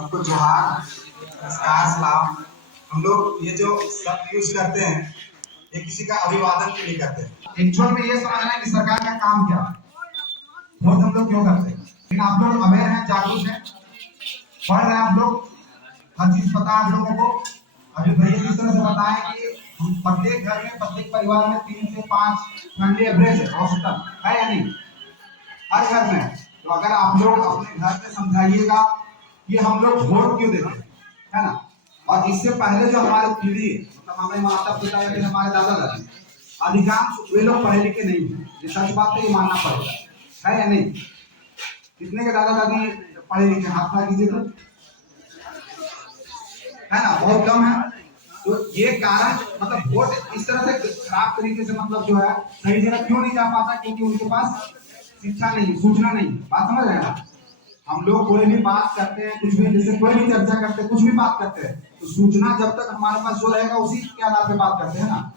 सबको जोहार, नमस्कार, सलाम। हम लोग ये जो शब्द यूज करते हैं ये किसी का अभिवादन के लिए करते हैं। एक्चुअल में ये समझना है कि सरकार का काम क्या है, वोट हम लोग क्यों करते हैं। लेकिन आप लोग अवेयर हैं, जागरूक हैं, पढ़ रहे हैं, आप लोग हर चीज पता है आप लोगों को। अभी भैया जिस तरह से बताया कि प्रत्येक घर में, प्रत्येक परिवार में 3 से 5 फैमिली एवरेज है, औसतन है या नहीं, हर घर में। तो अगर आप लोग अपने घर में समझाइएगा कि हम लोग वोट क्यों देते हैं, है ना। और इससे पहले जो हमारी पीढ़ी है, मतलब हमारे माता पिता या फिर हमारे दादा दादी, अधिकांश वे लोग पढ़े लिखे नहीं है। ये सच बात है, ये मानना पड़ेगा, है या नहीं। कितने के दादा दादी पढ़े लिखे, हाथ उठा कीजिए तो, है ना, बहुत कम है। तो ये कारण मतलब वोट इस तरह से खराब तरीके से मतलब जो है सही जगह क्यों नहीं जा पाता, क्योंकि उनके पास शिक्षा नहीं, सूचना नहीं। बात समझ रहे हैं ना। हम लोग कोई भी बात करते हैं, कुछ भी, जैसे कोई भी चर्चा करते हैं, कुछ भी बात करते हैं, तो सूचना जब तक हमारे पास जो रहेगा उसी के आधार पे बात करते हैं ना।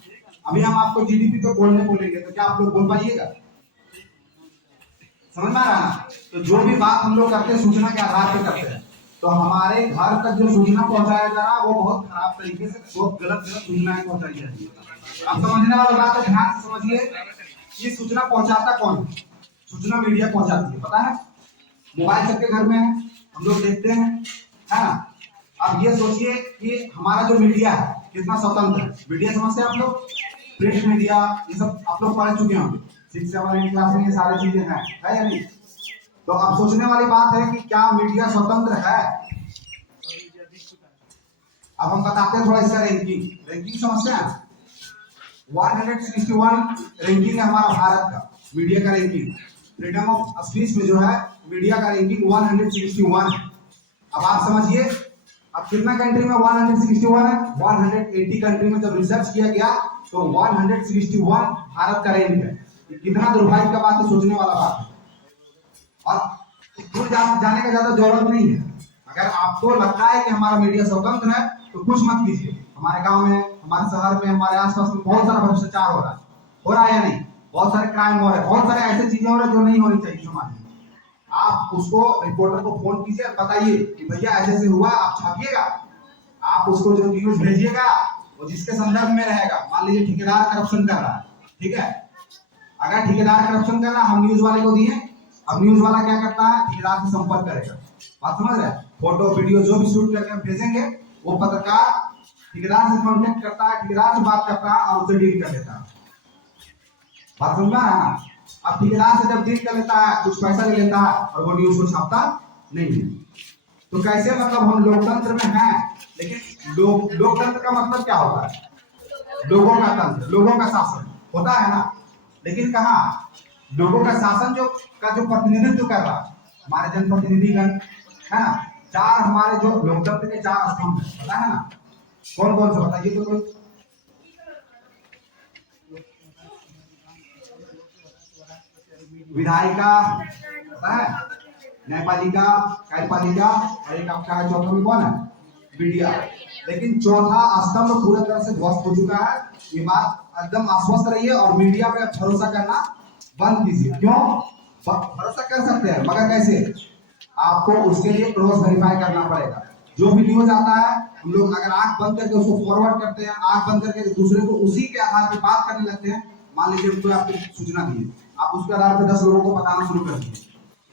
अभी हम आपको जीडीपी पे बोलने बोलेंगे तो क्या आप लोग बोल पाइएगा, समझ में आ रहा है ना। तो जो भी बात हम लोग करते हैं सूचना के आधार पे करते हैं। तो हमारे घर तक जो सूचना पहुंचाया जा रहा है वो बहुत खराब तरीके से, बहुत गलत गलत सूचनाएं पहुंचाई जा रही है। अब समझने वाला बात है, ध्यान से समझिए। ये सूचना पहुंचाता कौन है? सूचना मीडिया पहुंचाती है, पता है। मोबाइल सबके घर में है, हम लोग देखते हैं, है ना। अब ये सोचिए कि हमारा जो मीडिया है कितना स्वतंत्र है। मीडिया समझते हैं आप लोग, प्रिंट मीडिया, ये सब आप लोग पढ़ चुके होंगे 6, 7, 8 क्लास में, ये सारी चीजें हैं, है या नहीं। तो अब सोचने वाली बात है कि क्या मीडिया स्वतंत्र है। अब हम बताते हैं थोड़ा इसका रैंकिंग समझते हैं। 161 रैंकिंग है हमारा भारत का मीडिया का रैंकिंग। फ्रीडम ऑफ स्पीच में जो है मीडिया का रैंकिंग 161 है। अब आप समझिए, अब कितना कंट्री में 161 है। 180 कंट्री में जब रिसर्च किया गया तो 161 भारत का रैंक है। कितना दुर्भाग्य का बात है, सोचने वाला बात है। और दूर जाने का ज्यादा जरूरत नहीं है। अगर आपको लगता है कि हमारा मीडिया स्वतंत्र है तो कुछ मत कीजिए। हमारे गांव में, हमारे शहर में, हमारे आसपास में बहुत सारा भ्रष्टाचार हो रहा है या नहीं। बहुत सारे क्राइम हो रहे हैं, बहुत सारे ऐसे चीजें हो रही है जो नहीं होनी चाहिए समाज में। आप उसको रिपोर्टर को फोन कीजिए और बताइए कि भैया ऐसे ऐसे हुआ, आप छापिएगा। आप उसको जो न्यूज भेजिएगा वो जिसके संदर्भ में रहेगा। मान लीजिए ठेकेदार करप्शन कर रहा है, ठीक है। अगर ठेकेदार करप्शन कर रहा है, हम न्यूज वाले को दिए, अब न्यूज वाला क्या करता है, ठेकेदार से संपर्क करेगा। बात समझ रहे हैं। फोटो वीडियो जो भी शूट करके हम भेजेंगे, वो पत्रकार ठेकेदार से कांटेक्ट करता है, ठेकेदार से बात करता है और उसे डील कर लेता है। बात समझ में आ रहा है। अब ठेकेदार से जब डील कर लेता है, कुछ पैसा ले लेता है और वो न्यूज को छापता नहीं है। तो कैसे, मतलब हम लोकतंत्र में हैं, लेकिन लोकतंत्र का मतलब क्या होता है? लोगों का तंत्र, लोगों का शासन होता है ना। लेकिन कहा लोगों का शासन जो प्रतिनिधित्व कर रहा है हमारे जनप्रतिनिधिगण, है ना। 4 हमारे जो लोकतंत्र के 4 स्तंभ है, पता है ना। कौन कौन से बताइए तो कोई। विधायिका पता है, न्यायपालिका, कार्यपालिका, और एक आपका है चौथा में कौन है, मीडिया। लेकिन चौथा स्तंभ पूरी तरह से ध्वस्त हो चुका है। ये बात एकदम आश्वस्त रहिए और मीडिया पे भरोसा करना बंद कीजिए। क्यों? भरोसा कर सकते हैं मगर कैसे, आपको उसके लिए क्रॉस वेरीफाई करना पड़ेगा। जो भी न्यूज आता है हम लोग अगर आंख बंद करके उसको फॉरवर्ड करते हैं, आंख बंद करके दूसरे को उसी के आधार पर बात करने लगते हैं। मान लीजिए कोई आपको सूचना दी, आप उसके आधार पर 10 लोगों को बताना शुरू कर दिए,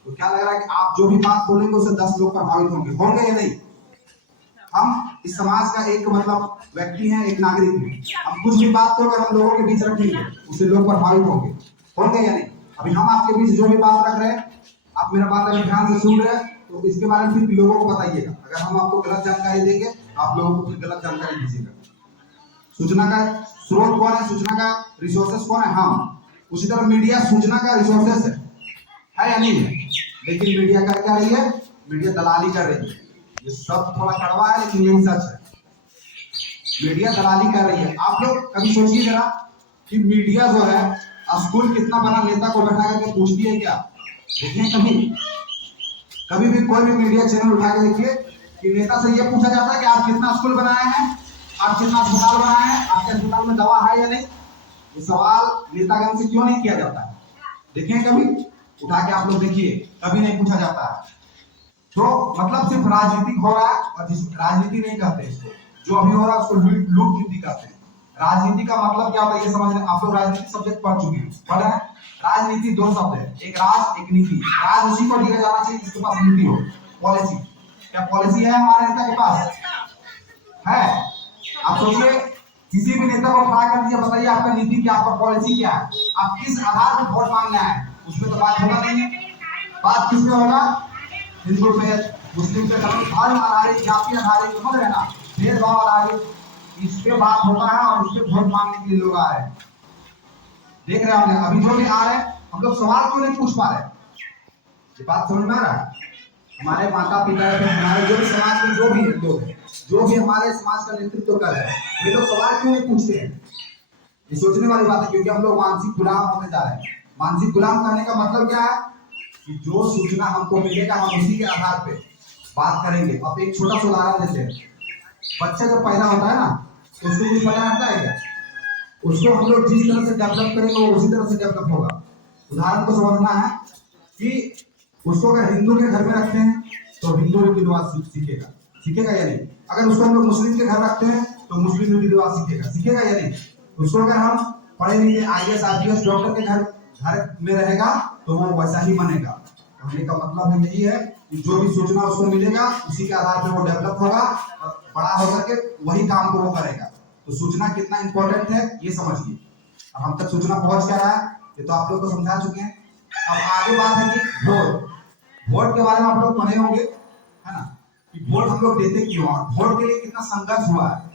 तो क्या लग रहा है कि आप जो भी बात बोलेंगे उससे 10 लोग प्रभावित होंगे या नहीं। हम इस समाज का एक मतलब व्यक्ति हैं, एक नागरिक हैं। हम कुछ भी बात को अगर हम लोगों के बीच रखेंगे उससे लोग प्रभावित होंगे या नहीं। अभी हम आपके बीच जो भी बात रख रहे हैं, आप मेरा बात अगर ध्यान से सुन रहे हैं तो इसके बारे में फिर लोगों को बताइएगा। अगर हम आपको गलत जानकारी देंगे आप लोगों को फिर गलत जानकारी दीजिएगा। सूचना का स्रोत कौन है, सूचना का रिसोर्सेस कौन है, हम। उसी तरह मीडिया सूचना का रिसोर्सेस है या नहीं है। लेकिन मीडिया कर क्या रही है, मीडिया दलाली कर रही है। ये सब थोड़ा कड़वा है लेकिन यही सच है। मीडिया दलाली कर रही है। आप लोग कभी सोचिए जरा कि मीडिया जो है स्कूल कितना बड़ा नेता को बैठा करके पूछती है क्या? देखिए कभी भी कोई भी मीडिया चैनल उठा के देखिए कि नेता से ये पूछा जाता है कि आप कितना स्कूल बनाए हैं, आप कितना अस्पताल बनाए हैं, आपके अस्पताल में दवा है या नहीं। ये सवाल नेतागण से क्यों नहीं किया जाता है? देखिए कभी उठा के आप लोग देखिए, कभी नहीं पूछा जाता है। तो मतलब सिर्फ राजनीतिक हो रहा है, और जिस राजनीति नहीं कहते इसको, जो अभी हो रहा है उसको लूट नीति कहते हैं। राजनीति का मतलब क्या होता है ये समझ लें। आप लोग राजनीति सब्जेक्ट पढ़ चुके हैं, पढ़ रहे हैं। राजनीति दो शब्द है, एक राज एक नीति। राज उसी को दिया जाना चाहिए जिसके पास नीति हो, पॉलिसी। क्या पॉलिसी है हमारे नेता के पास? है? आप सोचिए, किसी भी नेता को खड़ा कर दिया, बताइए आपका नीति क्या, आपका पॉलिसी क्या है, आप किस आधार पर वोट मांगना है, उसमें तो बात होगा नहीं है। बात किस पे होगा? हिंदू पे, मुस्लिम पे, धर्म आधारित, जाति आधारित, समझ रहे ना, भेदभाव आधारित, इस पे बात होता है और उस पे वोट मांगने के लिए लोग आ रहे हैं। देख रहे हैं अभी जो भी आ रहे हैं, हम लोग सवाल क्यों नहीं पूछ पा रहे? ये बात समझ में आ रहा है? हमारे माता पिता है, हमारे जो भी समाज में जो भी लोग हैं, जो भी हमारे समाज का नेतृत्व कर रहे हैं, वे लोग सवाल क्यों नहीं पूछते हैं? ये सोचने वाली बात है, क्योंकि हम लोग मानसिक गुलाम होने जा रहे हैं। मानसिक गुलाम कहने का मतलब क्या है कि जो सूचना हमको मिलेगा हम उसी के आधार पे बात करेंगे। अब एक छोटा सा उदाहरण देते हैं। बच्चा जब पैदा होता है ना, तो उसको कुछ पता रहता है क्या? उसको हम लोग जिस तरह से डेवलप करेंगे वो उसी तरह से डेवलप होगा। उदाहरण को समझना है कि उसको अगर हिंदू के घर में रखते हैं तो हिंदू रीति रिवाज सीखेगा, सीखेगा या नहीं? अगर उसको हम लोग मुस्लिम के घर रखते हैं तो मुस्लिम रीति रिवाज सीखेगा, सीखेगा या नहीं? उसको अगर हम पढ़े लिखे IAS IPS डॉक्टर के घर में रहेगा तो वो वैसा ही बनेगा। कहने का मतलब है यही है कि जो भी सूचना उसको मिलेगा उसी के आधार पर वो डेवलप होगा और बड़ा होकर के वही काम को वो करेगा। तो सूचना कितना इंपॉर्टेंट है ये समझिए। अब हम तक सूचना पहुंच क्या रहा है ये तो आप लोग को समझा चुके हैं। अब आगे बात है कि वोट के बारे में आप लोग पढ़े होंगे, है ना, कि वोट हम लोग देते क्यों और वोट के लिए कितना संघर्ष हुआ है।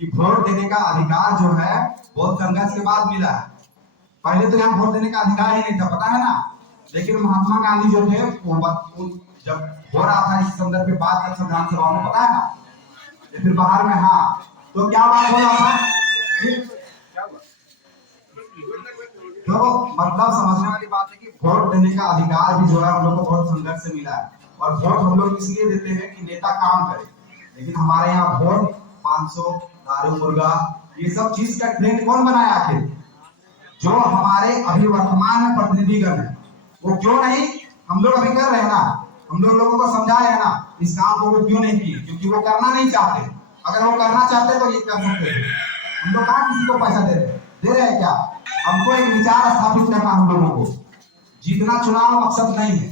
कि वोट देने का अधिकार जो है बहुत संघर्ष के बाद मिला है। पहले तो यहाँ वोट देने का अधिकार ही नहीं था, पता है ना। लेकिन महात्मा गांधी जो थे वो जब हो रहा था इस संदर्भ पे बात कर संविधान सभा में, पता है ना, या फिर बाहर में, हाँ, तो क्या बात हो रहा था? तो मतलब समझने वाली बात है कि वोट देने का अधिकार भी जो है हम लोग को बहुत संघर्ष से मिला है। और वोट हम लोग इसलिए देते हैं कि नेता काम करे। लेकिन हमारे यहाँ वोट 500, दारू, मुर्गा, ये सब चीज का ट्रेंड कौन बनाया आखिर? जो हमारे अभी वर्तमान में प्रतिनिधिगण है वो क्यों नहीं हम लोग अभी कर रहे हैं ना। हम लोगों को समझाए है ना इस काम को वो क्यों नहीं किए, क्योंकि वो करना नहीं चाहते। अगर वो करना चाहते तो ये कर सकते थे। हम लोग कहाँ किसी को पैसा दे रहे हैं क्या? हमको एक विचार स्थापित करना, हम लोगों को जीतना चुनाव मकसद नहीं है।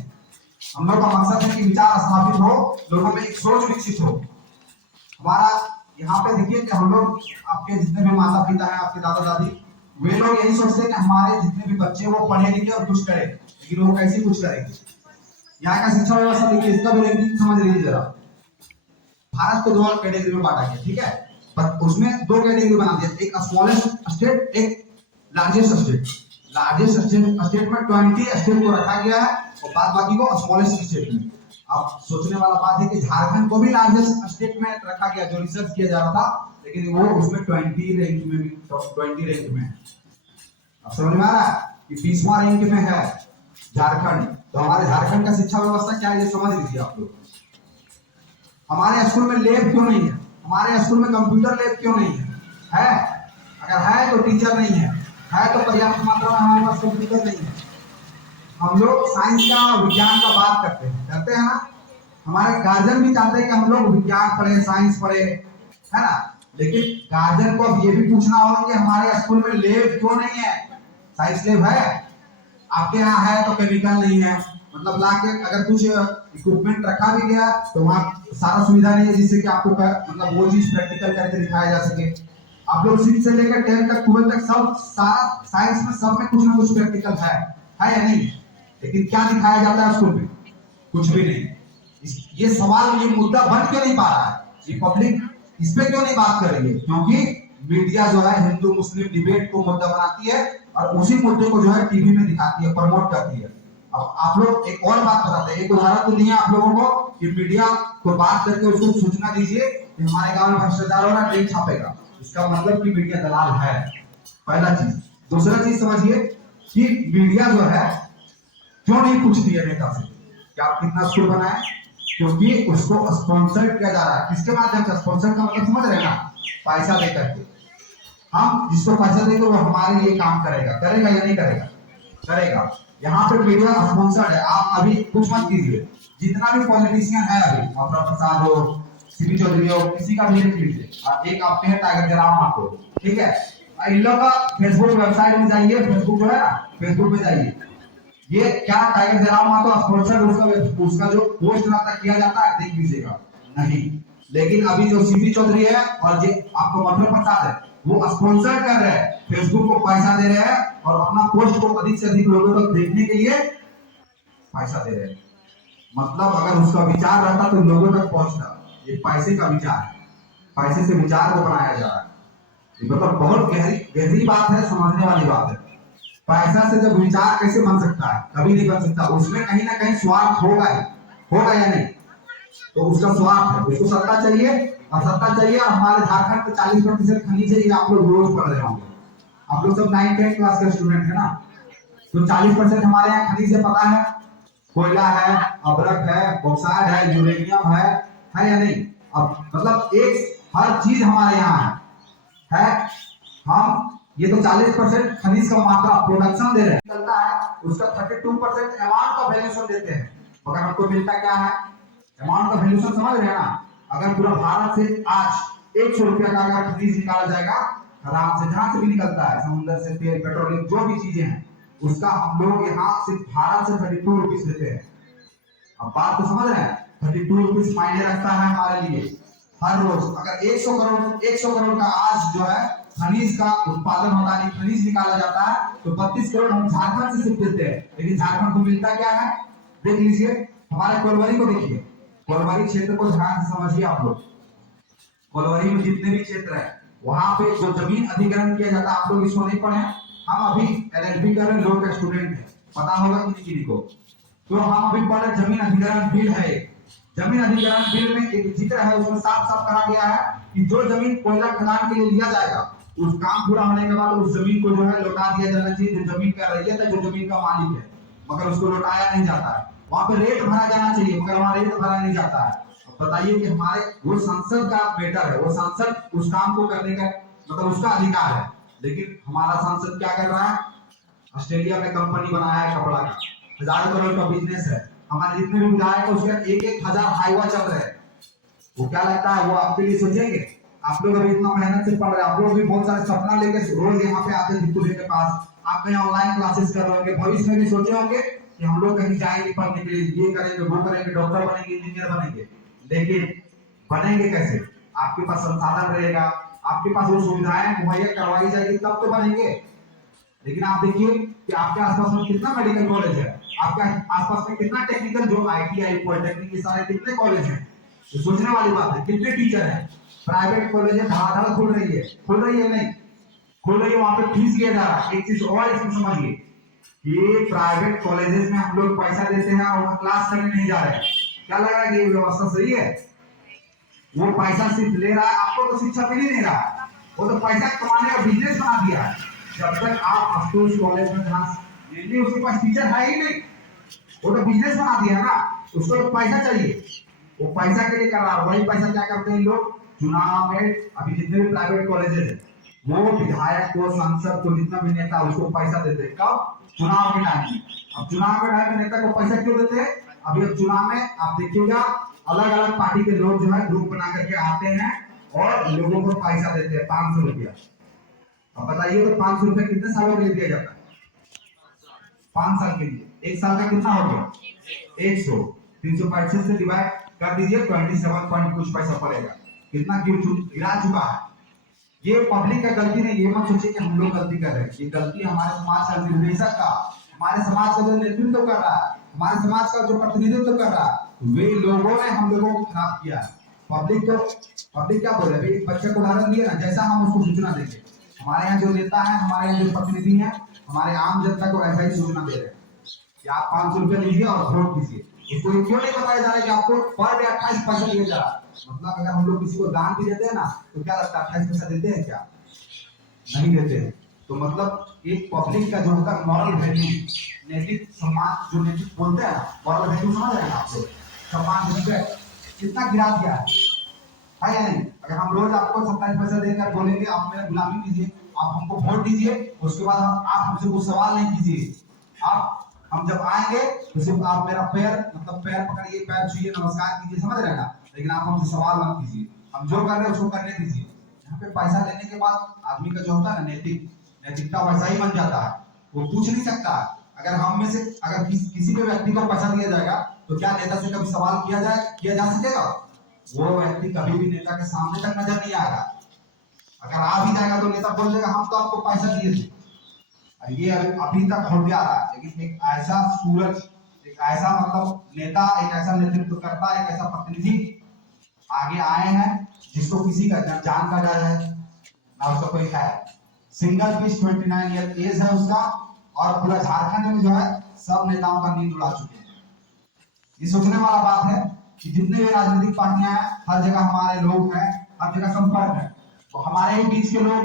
हम लोग का मकसद है कि विचार स्थापित हो, लोगों में एक सोच विकसित हो। हमारा यहाँ पे देखिए कि हम लोग, आपके जितने भी माता पिता हैं, आपके दादा दादी, वे लोग यही सोचते हैं कि हमारे जितने भी बच्चे वो पढ़े लिखे और कुछ करें। लेकिन वो कैसे कुछ करेंगे? यहाँ का शिक्षा व्यवस्था देखिए, इसका भी रैंकिंग समझ लीजिए जरा। भारत को 2 कैटेगरी में बांटा गया, ठीक है, पर उसमें 2 कैटेगरी बना दिया, एक स्मॉलेस्ट स्टेट, एक लार्जेस्ट स्टेट। लार्जेस्ट स्टेट में 20 स्टेट को रखा गया है और बाद बाकी को स्मॉलेस्ट स्टेट में। अब सोचने वाला बात है कि झारखंड को भी लार्जेस्ट स्टेट में रखा गया, जो रिसर्च किया जा रहा था, लेकिन वो उसमें 20 रैंक में भी 20 रैंक में है। अब समझ में आ रहा है कि 20वां रैंक में है झारखंड। तो हमारे झारखंड का शिक्षा व्यवस्था क्या है ये समझ लीजिए आप लोग। हमारे स्कूल में लैब क्यों नहीं है? हमारे स्कूल में कंप्यूटर लैब क्यों नहीं है? अगर है तो टीचर नहीं है तो पर्याप्त मात्रा में हमारे पास कंप्यूटर नहीं है। हम लोग साइंस का और विज्ञान का बात करते हैं ना। हमारे गार्जियन भी चाहते हैं कि हम लोग विज्ञान पढ़े, साइंस पढ़े, है ना। लेकिन गार्जियन को अब ये भी पूछना होगा कि हमारे स्कूल में लैब क्यों नहीं है? साइंस लैब है, आपके यहाँ है तो केमिकल नहीं है। मतलब लाके अगर कुछ इक्विपमेंट रखा भी गया तो वहाँ सारा सुविधा नहीं है जिससे कि आपको मतलब वो चीज प्रैक्टिकल करके दिखाया जा सके। आप लोग 6 से लेकर 10 तक 12 तक सब सारा साइंस में सब में कुछ ना कुछ प्रैक्टिकल है या नहीं? लेकिन क्या दिखाया जाता है स्कूल में? कुछ भी नहीं। ये सवाल, ये मुद्दा बन क्यों नहीं पा रहा है? ये पब्लिक इस पे क्यों नहीं बात कर रही है? क्योंकि मीडिया जो है हिंदू मुस्लिम डिबेट को मुद्दा बनाती है और उसी मुद्दे को जो है टीवी में दिखाती है, प्रमोट करती है। अब आप लोग एक और बात बताते हैं, एक उदाहरण तो नहीं है आप लोगों को कि मीडिया को बात करके उसको सूचना दीजिए कि हमारे गांव में भ्रष्टाचार हो रहा है, ट्रेन छापेगा। इसका मतलब कि मीडिया दलाल है, पहला चीज। दूसरा चीज समझिए कि मीडिया जो है क्यों नहीं पूछती है नेता से कि आप कितना स्कूल बनाए, क्योंकि उसको स्पॉन्सर किया जा रहा है। किसके माध्यम से? स्पॉन्सर का मतलब समझ रहे ना, पैसा दे करके। हम जिसको पैसा देंगे वो हमारे लिए काम करेगा या नहीं करेगा? करेगा। यहाँ पे मीडिया स्पॉन्सर्ड है, आप अभी कुछ मत कीजिए, जितना भी पॉलिटिशियन है अभी, ममता प्रसाद हो, सीपी चौधरी हो, किसी का भी लिख लीजिए, और एक आपके हैं टाइगर जयराम माथुर, ठीक है। इन लोग का फेसबुक वेबसाइट में जाइए, फेसबुक जो है ना, फेसबुक पे जाइए, ये क्या टाइगर जयराम माथुर स्पॉन्सर उसका जो पोस्ट रहता किया जाता है, देख लीजिएगा। नहीं, लेकिन अभी जो सीपी चौधरी है और जो आपको मधुर प्रसाद है, वो स्पॉन्सर कर रहे हैं, फेसबुक को पैसा दे रहे हैं और अपना पोस्ट को अधिक से अधिक लोगों तक देखने के लिए पैसा दे रहे हैं। मतलब अगर उसका विचार रहता तो लोगों तक पहुंचता। ये पैसे का विचार है, पैसे से विचार को बनाया जा रहा है। ये मतलब बहुत गहरी गहरी बात है, समझने वाली बात है। पैसा से जब विचार कैसे बन सकता है, कभी नहीं बन सकता। उसमें कहीं ना कहीं स्वार्थ होगा ही, होगा या नहीं, तो उसका स्वार्थ है, उसको सत्ता चाहिए, और सत्ता चाहिए। और हमारे झारखंड में 40% खनिज है, ये आप लोग रोज पढ़ रहे होंगे। आप लोग सब 9-10 क्लास के स्टूडेंट है ना, तो 40% हमारे यहाँ खनिज से पता है, कोयला है, अबरक है, बॉक्साइड है, यूरेनियम है या नहीं। अब मतलब एक हर चीज हमारे यहाँ है। हम ये तो 40% खनिज का मात्रा प्रोडक्शन दे रहे हैं, चलता है उसका 32% अमाउंट का वैल्यूएशन देते हैं। मगर हमको मिलता क्या है, अमाउंट का वैल्यूएशन समझ रहे हैं ना। अगर पूरा भारत से आज 100 रुपया का अगर खनिज निकाला जाएगा, आराम से जहां से भी निकलता है, समुद्र से तेल, पेट्रोलियम, जो भी चीजें हैं, उसका हम लोग यहाँ सिर्फ भारत से 32 रुपीज देते हैं। अब बात तो समझ रहे हैं, 32 रुपीज मायने रखता है हमारे लिए हर रोज। अगर 100 करोड़ का आज जो है खनिज का उत्पादन होता है, खनिज निकाला जाता है, तो 32 करोड़ हम झारखंड से सिर्फ देते हैं। लेकिन झारखंड को मिलता क्या है, देख लीजिए, हमारे कोलवरी को देखिए, कोलवरी क्षेत्र को ध्यान से समझिए आप लोग। कोलवरी में जितने भी क्षेत्र है, वहां पे जो जमीन अधिग्रहण किया जाता है, आप लोग इसको नहीं पढ़े हैं। हम अभी एलएलबी कर रहे लोग स्टूडेंट है, पता होगा किसी को। तो हम अभी पढ़ रहे जमीन अधिग्रहण बिल है। जमीन अधिग्रहण बिल में एक जिक्र है, उसमें साफ साफ कहा गया है कि जो जमीन कोयला खदान के लिए लिया जाएगा, उस काम पूरा होने के बाद उस जमीन को जो है लौटा दिया जाना चाहिए, जो जमीन का रैयत है, जो जमीन का मालिक है। मगर उसको लौटाया नहीं जाता है। वहां पे रेट भरा जाना चाहिए, मगर वहां रेट भरा नहीं जाता है। बताइए कि हमारे वो संसद का मैटर है, वो संसद उस काम को करने का मतलब उसका अधिकार है। लेकिन हमारा सांसद क्या कर रहा है, ऑस्ट्रेलिया में कंपनी बनाया है कपड़ा का, 1000 करोड़ का बिजनेस है। हमारे जितने भी विधायक है उसके 1-1 हजार हाईवा चल रहे हैं। वो क्या लगता है, वो आपके लिए सोचेंगे? आप लोग अभी इतना मेहनत से पढ़ रहे हैं, आप लोग भी बहुत सारे सपना लेके रोज यहाँ पे आते हैं जितने के पास, आप कहीं ऑनलाइन क्लासेस कर रहे होंगे, भविष्य में भी सोचे होंगे कि हम लोग कहीं जाएंगे पढ़ने के लिए, ये करेंगे, वो करेंगे, डॉक्टर बनेंगे, इंजीनियर बनेंगे। लेकिन बनेंगे कैसे? आपके पास संसाधन रहेगा, आपके पास वो सुविधाएं मुहैया करवाई जाएगी, तब तो बनेंगे। लेकिन आप देखिए कि आपके आसपास में कितना मेडिकल कॉलेज है, आपके आसपास में कितना टेक्निकल, जो आईटीआई, पॉलिटेक्निक, ये सारे कितने कॉलेज हैं। तो सोचने वाली बात है, कितने टीचर हैं। प्राइवेट कॉलेज है, धड़ाधड़ खुल रही है नहीं खुल रही है, वहां पे फीस लिया जा रहा है। एक चीज और इसमें समझिए, ये प्राइवेट कॉलेजेस में हम लोग पैसा देते हैं और क्लास करने नहीं जा रहे हैं। क्या लग रहा है कि ये व्यवस्था सही है? वो पैसा सिर्फ ले रहा है, आपको तो शिक्षा मिल ही नहीं रहा है, वो तो पैसा कमाने का बिजनेस बना दिया है। जब तक आप स्कूल कॉलेज में नहीं, उसके पास टीचर है ही नहीं, वो तो बिजनेस बना दिया ना, उसको तो पैसा चाहिए, वो पैसा के लिए कर रहा है। वही पैसा क्या करते हैं लोग, चुनाव में अभी जितने भी प्राइवेट कॉलेजेस है, वो विधायक को, सांसद को, जितना भी नेता उसको पैसा देते हैं। कब? चुनाव के टाइम में। अब चुनाव के टाइम में नेता को पैसा क्यों देते हैं? अभी अब चुनाव में आप देखिएगा, अलग अलग पार्टी के लोग जो है ग्रुप बना करके आते हैं और लोगों को पैसा देते हैं 500 रुपया। अब बताइए तो 500 रुपया कितने सालों के लिए दिया जाता है? 5 साल के लिए। एक साल का कितना हो गया? 100, 365 से डिवाइड कर दीजिए, 27 पॉइंट कुछ पैसा पड़ेगा। कितना गिरा चुका है। ये पब्लिक का गलती नहीं, ये मत सोचिए कि हम लोग गलती कर रहे हैं। ये गलती हमारे समाज का निर्देशक का, हमारे समाज का जो नेतृत्व कर रहा है, हमारे समाज का जो प्रतिनिधित्व कर रहा है, वे लोगों ने हम लोगों को खराब किया है। पब्लिक क्या बोले? अभी एक बच्चे को उदाहरण दिए ना, जैसा हम उसको सूचना देंगे। हमारे यहाँ जो नेता है, हमारे यहाँ जो प्रतिनिधि है, हमारे आम जनता को ऐसा ही सूचना दे रहे हैं कि आप 500 रुपया लीजिए और वोट दीजिए। इसको क्यों नहीं बताया जा रहा है कि आपको पर डे 28 पैसा दिया जा रहा है? मतलब अगर हम लोग किसी को दान भी देते हैं ना, तो क्या लगता है 28 पैसा देते हैं क्या? नहीं देते हैं। तो मतलब एक पब्लिक का जो होता है मॉरल वैल्यू, नैतिक सम्मान, जो नैतिक बोलते हैं मॉरल वैल्यू, समझ रहे हैं आप लोग? सम्मान कितना गिरा दिया है या नहीं? अगर हम रोज आपको 27 पैसा देकर बोलेंगे आप मेरा गुलामी कीजिए, आप हमको वोट दीजिए, उसके बाद आप हमसे कुछ सवाल नहीं कीजिए, आप हम जब आएंगे तो सिर्फ आप मेरा पैर मतलब पैर पकड़िए, पैर छुइए, नमस्कार कीजिए, समझ रहे हैं ना, लेकिन आप हमसे सवाल मत कीजिए। हम जो कर रहे हैं उसको करने दीजिए। यहाँ पे पैसा लेने के बाद आदमी का जो होता है ना नैतिकता वैसा ही बन जाता है, वो पूछ नहीं सकता। अगर हम में से अगर किसी भी व्यक्ति को पैसा दिया जाएगा तो क्या नेता से कभी सवाल किया जा सकेगा? वो व्यक्ति कभी भी नेता के सामने तक नजर नहीं आएगा। अगर आ भी जाएगा तो नेता बोल देगा हम तो आपको पैसा दिए थे। ये अभी तक होते आ रहा है, लेकिन एक ऐसा सूरज, एक ऐसा मतलब नेता, एक ऐसा नेतृत्व करता, एक ऐसा प्रतिनिधि आगे आए हैं जिसको किसी का जान का डर है ना उसका कोई है। सिंगल पीस 29 ईयर एज है उसका, और पूरा झारखंड में जो है सब नेताओं का नींद उड़ा चुके हैं। ये सोचने वाला बात है कि जितने भी राजनीतिक पार्टियां हैं हर जगह हमारे लोग हैं, हर जगह संपर्क है। तो हमारे ही बीच के लोग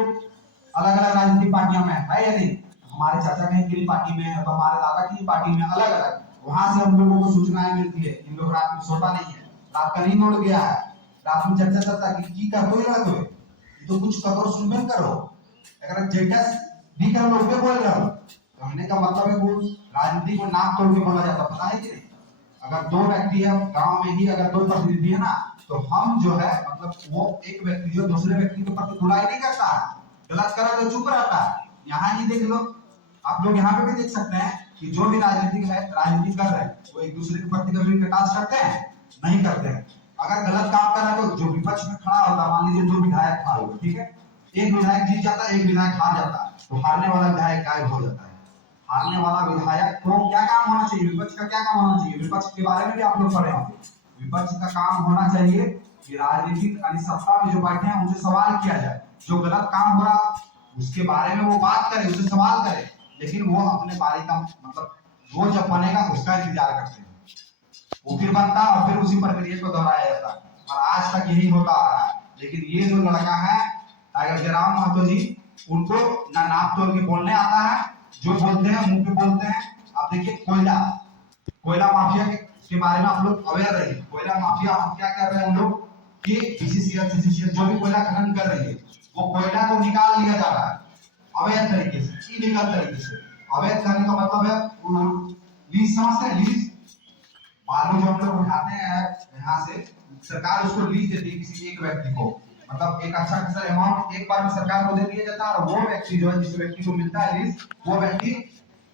अलग अलग राजनीतिक पार्टियों में है या नहीं? हमारे चाचा कहीं की पार्टी में है तो हमारे दादा की पार्टी में, अलग अलग वहां से हम लोगों को सूचनाएं मिलती है। इन लोग रात में सोता नहीं है, रात का नींद उड़ गया है, रात में चर्चा चलता कि कर कोई लगा तो तो कुछ करो सुनबे करो, अगर जेटस भी कर लो बोल रहा हूं। कहने का मतलब है वो राजनीति को नाक तोड़ के बोला जाता, पता है कि नहीं? अगर दो व्यक्ति है गांव में ही, अगर दो प्रतिनिधि है ना, तो हम जो है मतलब वो एक व्यक्ति जो दूसरे व्यक्ति के प्रति बुराई नहीं करता है, गलत करा तो चुप रहता है। यहाँ ही देख लो, आप लोग यहाँ पे भी देख सकते हैं कि जो भी राजनीति कर रहे हैं वो एक दूसरे के प्रति कभी कटाक्ष करते हैं? नहीं करते हैं। अगर गलत काम कर रहा है तो जो विपक्ष में खड़ा होता है, मान लीजिए दो विधायक खड़ा हुआ, ठीक है, एक विधायक जीत जाता है, एक विधायक हार जाता है, तो हारने वाला विधायक गायब हो जाता है। हारने वाला विधायक को क्या काम होना चाहिए? विपक्ष का क्या काम होना चाहिए? विपक्ष के बारे में भी आप लोग पढ़े होंगे। विपक्ष का काम होना चाहिए कि राजनीतिक सत्ता में जो बैठे हैं उनसे सवाल किया जाए, जो गलत काम हो रहा उसके बारे में वो बात करे, उससे सवाल करे, लेकिन वो अपने बारी का मतलब वो जब बनेगा उसका इंतजार करते हैं, वो फिर बनता और फिर उसी प्रक्रिया को दोहराया जाता है। और आज तक यही होता आ रहा है। लेकिन ये जो लड़का है टाइगर जयराम महतो जी, उनको ना नाप तोल के बोलने आता है, जो बोलते हैं मुंह पे बोलते हैं। आप देखिए कोयला माफिया के बारे में आप लोग अवेयर रहिए। कोयला माफिया हम क्या कर रहे हैं, हम लोग कि बीसीसीएल जो भी कोयला खनन कर रही है वो कोयला को निकाल लिया जा रहा है अवैध तरीके से, इलीगल तरीके से। अवैध करने का मतलब है लीज, समझते हैं लीज? बालू जो हम लोग उठाते हैं यहाँ से, सरकार उसको लीज देती है किसी एक व्यक्ति को, मतलब एक अच्छा खासा अमाउंट एक बार में सरकार को दे दिया जाता है, और वो व्यक्ति जो है जिस व्यक्ति को मिलता है लीज, वो व्यक्ति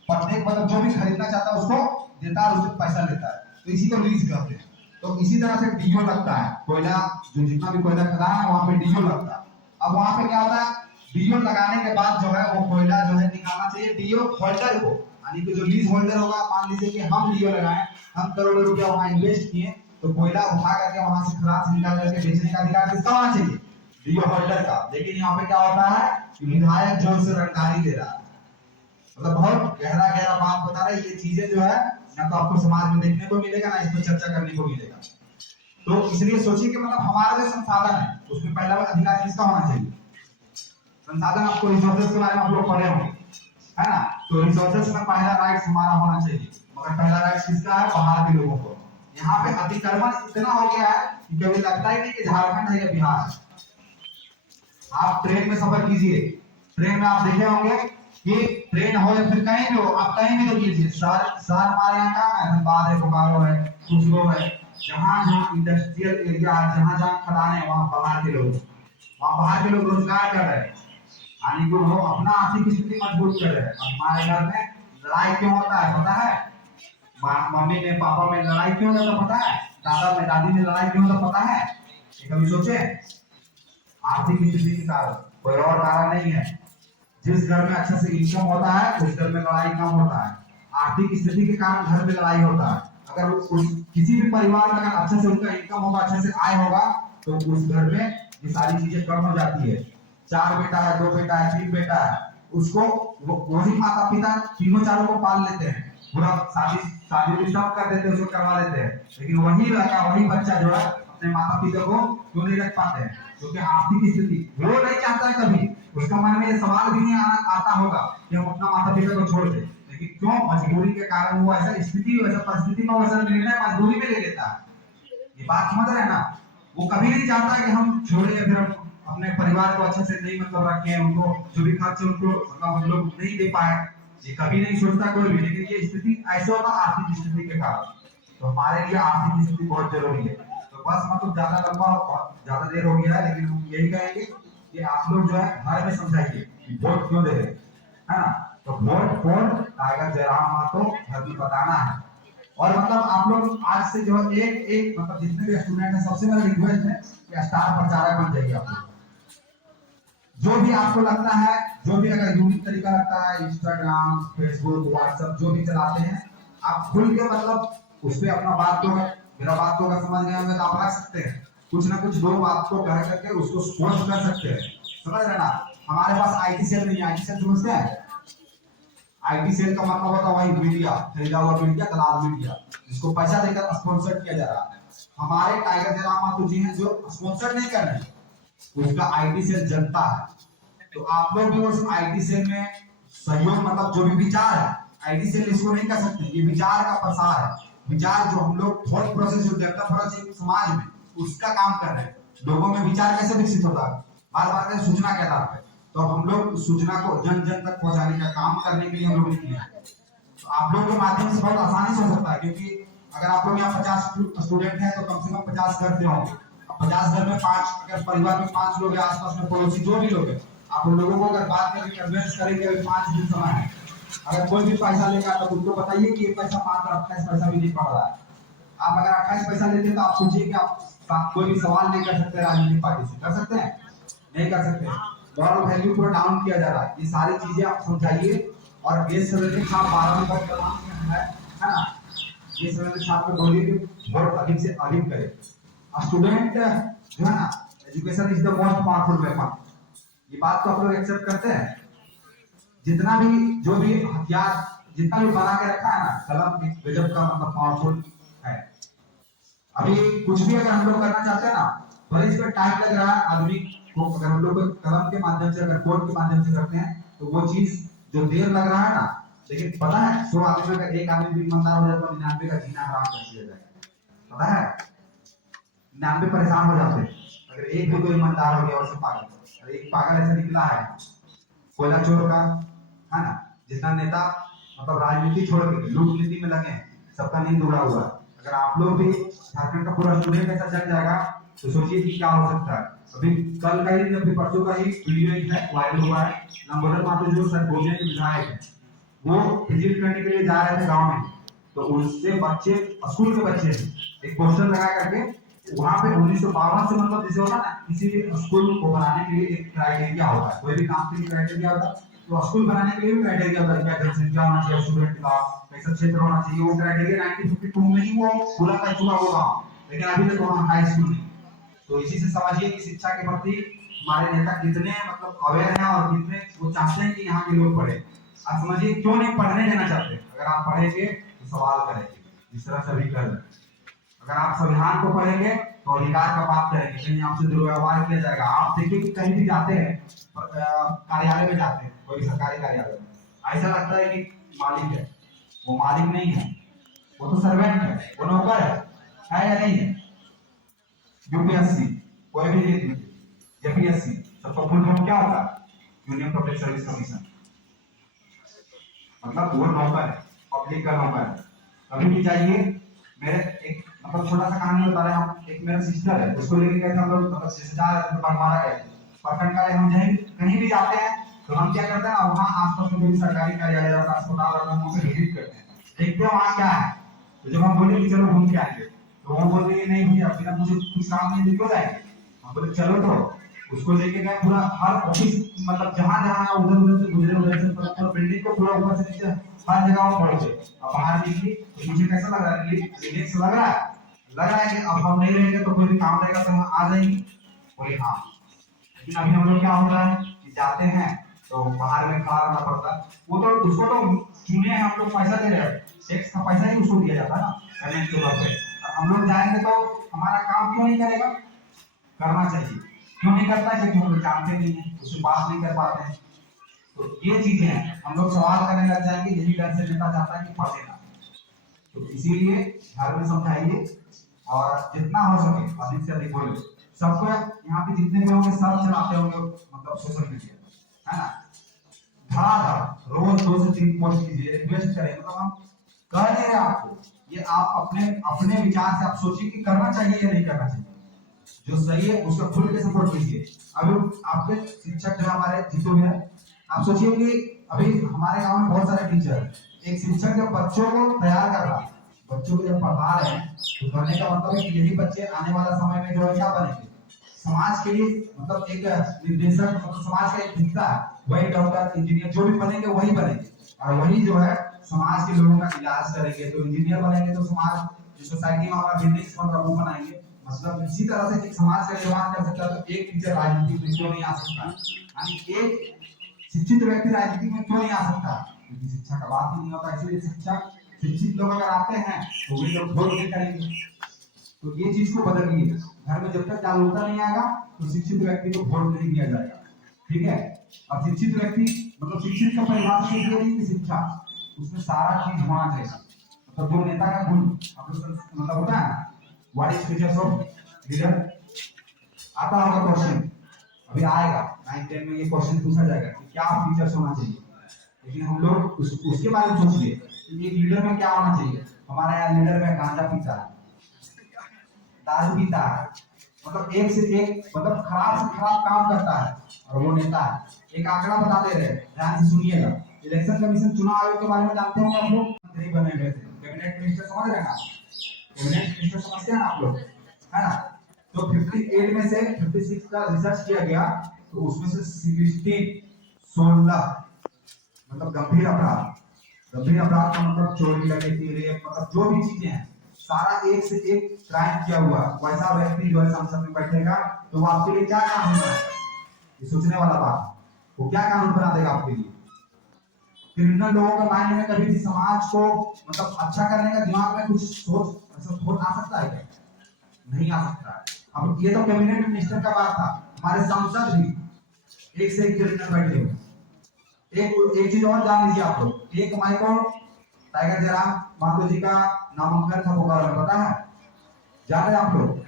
प्रत्येक मतलब जो भी खरीदना चाहता है उसको देता है, उससे पैसा लेता है, तो इसी को लीज कहते हैं। तो इसी तरह से डीओ लगता है, कोयला जो जितना भी कोयला खदान है वहां पे डीओ लगता है। अब वहां पे क्या होता है, डीओ लगाने के बाद जो है वो कोयला जो है निकालना चाहिए डीओ होल्डर को, यानी कि जो लीज होल्डर होगा, मान लीजिए कि हम डीओ लगाए, हम करोड़ों रुपया वहां इन्वेस्ट किए, तो कोयला उठा करके वहां से खदान से निकाल करके बेचने का अधिकार किसका होना चाहिए? डीओ होल्डर का। लेकिन यहाँ पे क्या होता है कि विधायक जो उसे रंगदारी दे रहा है, मतलब बहुत गहरा गहरा बात बता रहा है। ये चीजें जो है ना तो आपको समाज में देखने को मिलेगा, ना इस पर चर्चा करने को मिलेगा। तो इसलिए सोचिए कि मतलब हमारा जो संसाधन है उसमें पहला अधिकार किसका होना चाहिए? संसाधन, आपको रिसोर्सेज के बारे में आप लोग पढ़े होंगे, है ना? तो रिसोर्सेज में पहला राइट हमारा होना चाहिए, मगर पहला राइट किसका है? बाहर के लोगों को। यहाँ पे अतिक्रमण इतना हो गया है कि कभी लगता ही नहीं कि झारखंड है या बिहार है। आप ट्रेन में सफर कीजिए, ट्रेन में आप देखे होंगे कि ट्रेन हो या फिर कहीं भी हो, आप कहीं भी तो कीजिए, शहर हमारे यहाँ का है, धनबाद है, बोकारो है, खुसरो है, जहाँ जहाँ इंडस्ट्रियल एरिया है, जहाँ जहाँ खदान है, वहाँ बाहर के लोग रोजगार कर रहे हैं, यानी कि वो अपना आर्थिक स्थिति मजबूत कर रहे हैं। हमारे घर में लड़ाई क्यों होता है पता है? मम्मी में पापा में लड़ाई क्यों होता पता है? दादा में दादी में लड़ाई क्यों होता पता है? कभी सोचे? आर्थिक स्थिति के कारण, कोई और कारण नहीं है। जिस घर में अच्छे से इनकम होता है उस घर में लड़ाई कम होता है। आर्थिक स्थिति के कारण घर में लड़ाई होता है। अगर किसी भी परिवार में अगर अच्छे से उनका इनकम होगा, अच्छे से आय होगा, तो उस घर में ये सारी चीजें कम हो जाती है। 4 बेटा है, 2 बेटा है, 3 बेटा है, उसको वही माता पिता तीनों चारों को पाल लेते हैं, पूरा शादी भी सब कर देते हैं, उसको करवा लेते हैं। लेकिन वही लड़का, वही बच्चा जो है अपने माता पिता को क्यों नहीं रख पाते हैं? क्योंकि आर्थिक स्थिति वो नहीं चाहता है, कभी उसका मन में ये सवाल भी नहीं आता होगा कि हम अपना माता पिता को छोड़ दें, लेकिन क्यों? मजबूरी के कारण वो ऐसा स्थिति, वैसा परिस्थिति में वैसा निर्णय मजबूरी में ले लेता है। ये बात समझ रहे हैं ना? वो कभी नहीं चाहता कि हम छोड़े या फिर हम अपने परिवार को अच्छे से नहीं मतलब रखें, उनको जो भी खर्च उनको मतलब हम लोग नहीं दे पाए, ये कभी नहीं सोचता कोई भी, लेकिन ये स्थिति ऐसे होता आर्थिक स्थिति के कारण। तो हमारे लिए आर्थिक स्थिति बहुत जरूरी है। तो बस मतलब ज्यादा लंबा बहुत ज्यादा देर हो गया है, लेकिन हम यही कहेंगे कि आप लोग जो है घर में समझाइए कि वोट क्यों दे रहे हैं, है ना। तो vote for Tiger Jairam Mahato घर में बताना है। और मतलब आप लोग आज से जो है एक एक मतलब जितने भी स्टूडेंट हैं सबसे मेरा रिक्वेस्ट है कि स्टार प्रचारक बन जाइए आप लोग। जो भी आपको लगता है, जो भी अगर यूनिक तरीका लगता है, इंस्टाग्राम, फेसबुक, व्हाट्सएप जो भी चलाते हैं, आप खुल के मतलब उस पर अपना बात को, मेरा बात को अगर समझ गए होंगे तो आप रख सकते हैं। कुछ ना कुछ दो बात को कह करके उसको सोच कर सकते हैं, समझ रहे ना। हमारे पास आईटी सेल नहीं है, आईटी सेल समझते हैं। आईटी सेल का मतलब होता है वही मीडिया, खरीदा हुआ मीडिया, दलाल मीडिया, जिसको पैसा देकर स्पॉन्सर किया जा रहा है। हमारे टाइगर जयराम महतो जी हैं जो स्पॉन्सर नहीं कर रहे हैं, उसका आईटी सेल जनता है। तो आप लोग भी उस आईटी सेल में सहयोग मतलब जो भी विचार है, आईटी सेल इसको नहीं कर सकते, ये विचार का प्रसार है। विचार जो हम लोग थॉट प्रोसेस जो डेवलप हो रहा है समाज में, उसका काम कर रहे हैं। लोगों में विचार कैसे विकसित होता है, बार बार कर सूचना के आधार पर। तो हम लोग सूचना को जन जन तक पहुंचाने का काम करने के लिए हम लोग निकले हैं। तो आप लोग के माध्यम से बहुत आसानी से हो सकता है, क्योंकि अगर आप लोग यहाँ 50 स्टूडेंट हैं तो कम से कम 50 घर से होंगे। 50 घर में 5, अगर परिवार में 5 लोग हैं, आसपास में पड़ोसी जो भी लोग हैं, आप उन लोगों को अगर बात करके कन्विंस करेंगे 5 दिन समय है, अगर कोई भी पैसा लेगा तो उनको बताइए कि ये पैसा मात्र 28 पैसा भी नहीं पड़ रहा है। आप अगर 28 पैसा लेते हैं तो आप सोचिए कि आप कोई भी सवाल नहीं कर सकते राजनीतिक पार्टी से, कर सकते हैं? नहीं कर सकते। मॉरल वैल्यू पूरा डाउन किया जा रहा है। ये सारी चीजें आप समझाइए। और देश सर्वेक्षण छाप 12 नंबर क्रमांक में है ना। ये सर्वेक्षण छाप में बोलिए कि वोट अधिक से अधिक करें। स्टूडेंट जो है ना, education is the most powerful weapon. ये बात तो आप लोग एक्सेप्ट करते हैं। जितना भी जो भी हथियार जितना भी बना के रखा है ना, कलम एक गजब का मतलब पावरफुल है। अभी कुछ भी अगर हम लोग करना चाहते हैं ना, भले इसमें टाइम लग रहा है आदमी को, अगर हम लोग कलम के माध्यम से, अगर कोड के माध्यम से करते हैं तो वो चीज जो देर लग रहा है ना, लेकिन पता है 100 आदमी में अगर एक आदमी भी ईमानदार हो जाए तो 99 का जीना हराम कर दिया जाएगा। पता है 99 परेशान हो जाते हैं, अगर एक भी कोई ईमानदार हो गया और सब पागल। और एक पागल ऐसे निकला है कोयला चोर का, है ना। जितना नेता मतलब राजनीति छोड़ के लूट नीति में लगे, सबका नींद उड़ा हुआ है। अगर आप लोग भी झारखंड का पूरा स्टूडेंट ऐसा चल जाएगा तो सोचिए कि क्या हो सकता है। अभी कल का ही अभी परसों का ही वीडियो एक है वायरल हुआ है। लंबोदर महतो जो सरगोजे के विधायक है, वो विजिट करने के लिए जा रहे थे गांव में, तो उससे बच्चे, स्कूल के बच्चे एक पोस्टर लगा करके वहां पे 1952 से मतलब जैसे होता ना, किसी भी स्कूल को बनाने के लिए एक क्राइटेरिया होता है, कोई भी काम के लिए क्राइटेरिया होता है। तो स्कूल बनाने के लिए भी क्राइटेरिया होता है, क्या जनसंख्या होना चाहिए स्टूडेंट का, कैसा क्षेत्र होना चाहिए। वो क्राइटेरिया 1952 में ही वो पूरा कर चुका होगा, लेकिन अभी तक वहाँ हाई स्कूल नहीं। तो इसी से समझिए कि शिक्षा के प्रति हमारे नेता कितने मतलब अवेयर हैं और कितने वो चाहते हैं कि यहाँ के लोग पढ़े। आप समझिए क्यों नहीं पढ़ने देना चाहते। अगर आप पढ़ेंगे तो सवाल करेंगे, जिस तरह से अभी कर रहे हैं। अगर आप संविधान को पढ़ेंगे तो अधिकार का बात करेंगे, कहीं आपसे दुर्व्यवहार किया जाएगा। आप देखिए कि कहीं भी जाते हैं, कार्यालय में जाते हैं, कोई सरकारी कार्यालय में, ऐसा लगता है कि मालिक है, वो मालिक नहीं है, वो तो सर्वेंट है, वो नौकर है या नहीं है। यूपीएससी कोई भी लिख लीजिए, जेपीएससी सबका फुल फॉर्म क्या होता है? Union public service commission. मतलब वो नौकर है, पब्लिक का नौकर है। कभी भी जाइए, मेरे एक मतलब छोटा सा कहानी बता रहे हैं हम। एक मेरा सिस्टर है, उसको लेके गए थे हम लोग, मतलब रिश्तेदार बंटवारा गए थे। प्रखंड कार्य हम कहीं भी जाते हैं तो हम क्या करते हैं ना, वहाँ आसपास में जो भी सरकारी कार्यालय और अस्पताल और हम वहाँ पे विजिट करते हैं, देखते हैं वहाँ क्या है। तो जब हम बोले कि चलो घूम के आएंगे, तो वो बोल रही है नहीं भैया बिना मुझे कुछ काम नहीं निकल जाएंगे। हम बोले चलो, तो उसको लेके गए पूरा हर ऑफिस, मतलब जहाँ जहाँ उधर उधर से गुजरे, उधर से पूरा बिल्डिंग को पूरा ऊपर से नीचे हर जगह वो पहुंचे। अब बाहर निकली तो मुझे कैसा लग रहा है, रिलैक्स लग रहा है। लग रहा है कि अब हम नहीं रहेंगे तो कोई भी काम रहेगा तो हम आ जाएंगे। बोले हाँ। लेकिन अभी हम लोग क्या होता है कि जाते हैं तो बाहर में खड़ा रहना पड़ता है। वो तो उसको तो चुने हैं, हम लोग पैसा दे रहे हैं, टैक्स का पैसा ही उसको दिया जाता है ना करने के तौर पे। हम लोग जाएंगे तो हमारा काम क्यों नहीं करेगा? करना चाहिए। क्यों नहीं करता है? क्योंकि हम लोग जानते नहीं है, उससे बात नहीं कर पाते हैं। तो ये चीजें हैं, हम लोग सवाल करने लग जाएंगे, यही डर से नेता चाहता है कि पढ़े ना। तो इसीलिए घर में समझाइए और जितना हो सके अधिक से अधिक बोले। सबको यहाँ पे जितने भी होंगे सब चलाते होंगे मतलब सोशल मीडिया, है ना। धड़ाधड़ रोज 2 से 3 पोस्ट कीजिए, रिक्वेस्ट करें। मतलब हम कह नहीं रहे आपको, ये आप अपने अपने विचार से आप सोचिए कि करना चाहिए या नहीं करना चाहिए। जो सही है उसका खुल के सपोर्ट कीजिए। अभी आपके शिक्षक जो हमारे जीतू है, आप सोचिए कि अभी हमारे गांव में बहुत सारे टीचर हैं। एक शिक्षक जब बच्चों को तैयार कर रहा है, बच्चों को जब पढ़ा रहे हैं, तो कहने का मतलब है कि यही बच्चे आने वाला समय में जो है क्या बनेंगे, समाज के लिए। मतलब एक निर्देशक, मतलब समाज का एक हिस्सा है, वही डॉक्टर इंजीनियर जो भी बनेंगे वही बनेंगे, और वही जो है समाज के लोगों का इलाज करेंगे। तो इंजीनियर बनेंगे तो समाज सोसाइटी में हमारा बिल्डिंग्स बन रहा वो बनाएंगे। मतलब इसी तरह से एक समाज का निर्माण कर सकता है। तो एक टीचर राजनीति में क्यों नहीं आ सकता, यानी एक शिक्षित व्यक्ति राजनीति में क्यों नहीं आ सकता, क्योंकि शिक्षा का बात ही नहीं होता। इसलिए शिक्षक शिक्षित लोग अगर आते हैं तो वे लोग वोट नहीं करेंगे। तो ये चीज को बदलिए। घर में जब तक जागरूकता नहीं आएगा तो शिक्षित व्यक्ति को वोट नहीं दिया जाएगा। ठीक है। और शिक्षित व्यक्ति मतलब शिक्षित का परिभाषा ये नहीं कि शिक्षा, उसमें सारा चीज होना चाहिए। मतलब जो नेता का गुण आप लोग मतलब होता है, what is features of leader, आता होगा क्वेश्चन, अभी आएगा 9-10 में ये क्वेश्चन पूछा जाएगा कि क्या फीचर्स होना चाहिए। लेकिन हम लोग उसके बारे में सोचिए कि एक लीडर में क्या होना चाहिए। हमारा यहाँ लीडर में गांजा पीता है, दारू पीता है, मतलब एक से एक मतलब खराब से खराब काम करता है, और वो नेता है। एक आंकड़ा बताते रहे, ध्यान से सुनिएगा। इलेक्शन कमीशन चुनाव आयोग के बारे में जानते होंगे आप लोग, मंत्री बने हुए थे, कैबिनेट मिनिस्टर समझ रहे हैं आप, कैबिनेट मिनिस्टर समझते हैं ना आप लोग, है ना। तो 58 में से 56 का रिसर्च किया गया, तो उसमें से 16 मतलब गंभीर अपराध। गंभीर अपराध का मतलब चोरी, डकैती, रेप, मतलब जो भी चीजें हैं सारा एक से एक क्राइम किया हुआ। वैसा व्यक्ति जो है संसद में बैठेगा तो वो आपके लिए क्या कानून बनाएगा, ये सोचने वाला बात। वो क्या कानून बना देगा आपके लिए। क्रिमिनल लोगों के माइंड में कभी भी समाज को मतलब अच्छा करने का दिमाग में कुछ सोच ऐसा थोड़ा आ सकता है क्या, नहीं आ सकता है। अब ये तो कैबिनेट मिनिस्टर का बात था, हमारे सांसद भी एक से एक क्रिमिनल बैठे हुए। एक चीज और जान लीजिए आप लोग, एक माइक और टाइगर जयराम माधो जी का नामांकन था भोपाल में, पता है, जान रहे आप लोग।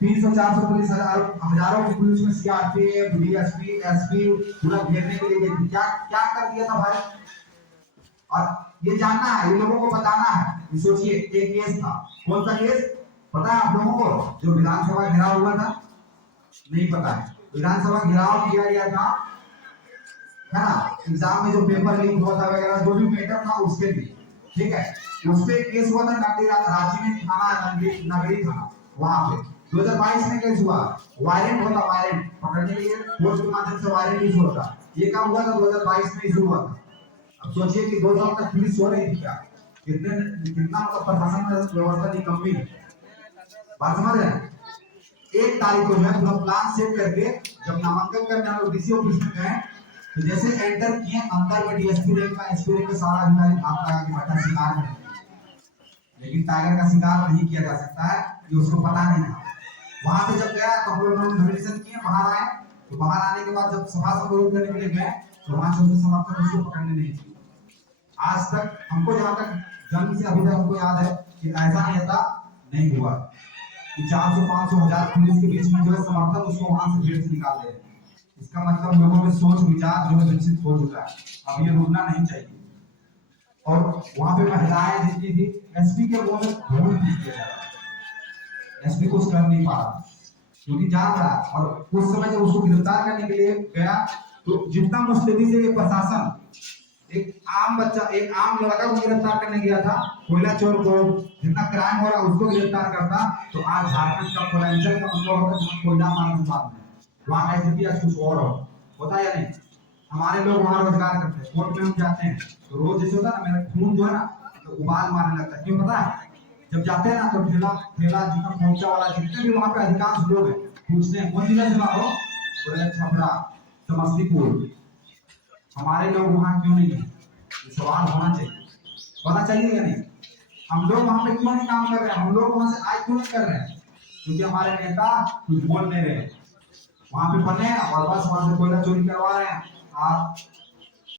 300-400 पुलिस, हजारों की पुलिस में सीआरपीएफ, डीएसपी, एसपी पूरा घेरने के लिए गई। क्या क्या कर दिया था भाई। और ये जानना है, ये लोगों को बताना है। ये सोचिए, एक केस था, कौन सा केस पता है आप लोगों को, जो विधानसभा घेराव हुआ था, नहीं पता है। विधानसभा घेराव किया गया था, है ना, एग्जाम में जो पेपर लीक हुआ था वगैरह जो भी मैटर था उसके लिए, ठीक है। उस पे केस हुआ था रांची में, थाना नगरी थाना, वहां पे 2022 में केस हुआ। वारंट होता, वारंट पकड़ने के लिए कोर्ट के माध्यम से वारंट इशू होता। ये काम हुआ था 2022 में इशू हुआ था। अब सोचिए कि 2 साल तक पुलिस सो रही थी क्या, कितना मतलब प्रशासन में व्यवस्था निकम्मी है। बात समझ रहे हैं। 1 तारीख को मैं पूरा प्लान सेट करके जब नामांकन करने हम लोग डीसी ऑफिस में गए, तो जैसे एंटर किए अंदर में डीएसपी रैंक का, एसपी रैंक का सारा अधिकारी हाथ लगा के बैठा शिकार में। लेकिन टाइगर का शिकार नहीं किया जा सकता है, ये उसको पता नहीं था। वहां पे जब गया तो हम लोग नोटिफिकेशन किए, बाहर आए। तो बाहर आने के बाद जब सभा संबोधित करने के लिए गए तो वहां से उसके समर्थक उसको पकड़ने नहीं दिए। आज तक हमको जहां तक जन्म से अभी तक हमको याद है कि ऐसा नेता नहीं हुआ कि 400-500 हजार पुलिस के बीच में जो है समर्थक उसको वहां से भीड़ से निकाल दे। इसका मतलब लोगों में सोच विचार जो है विकसित हो चुका है। अब ये रुकना नहीं चाहिए। और वहां पे महिलाएं जितनी थी, एसपी के मुंह में धूल पीट के जा रहा, एसपी कुछ कर नहीं पा रहा क्योंकि जान रहा। और उस समय जब उसको गिरफ्तार करने के लिए गया तो जितना मुस्तैदी से ये प्रशासन एक आम बच्चा, एक आम लड़का को गिरफ्तार करने गया था, कोयला चोर को, जितना क्राइम हो रहा उसको गिरफ्तार करता, तो आज झारखंड का पोटेंशियल का मतलब होता है कोयला मार बात में वहां का स्थिति आज कुछ और होता या नहीं। हमारे लोग वहां रोजगार करते हैं, कोर्ट में हम जाते हैं तो रोज जैसे होता है ना, मेरा खून जो है ना तो उबाल मारने लगता है। क्यों पता है, जब जाते हैं ना तो ठेला ठेला जितना पहुंचा वाला जितने भी वहां पे अधिकांश लोग हैं पूछते हैं कौन जिला से हो, बोले छपरा, समस्तीपुर। हमारे लोग वहां क्यों नहीं है, सवाल होना चाहिए या नहीं। हम लोग वहां पे क्यों नहीं काम कर रहे हैं, हम लोग वहां से आए क्यों नहीं कर रहे हैं, क्योंकि हमारे नेता कुछ बोल नहीं रहे। वहां पे बने और बस वहां से कोयला चोरी करवा रहे हैं।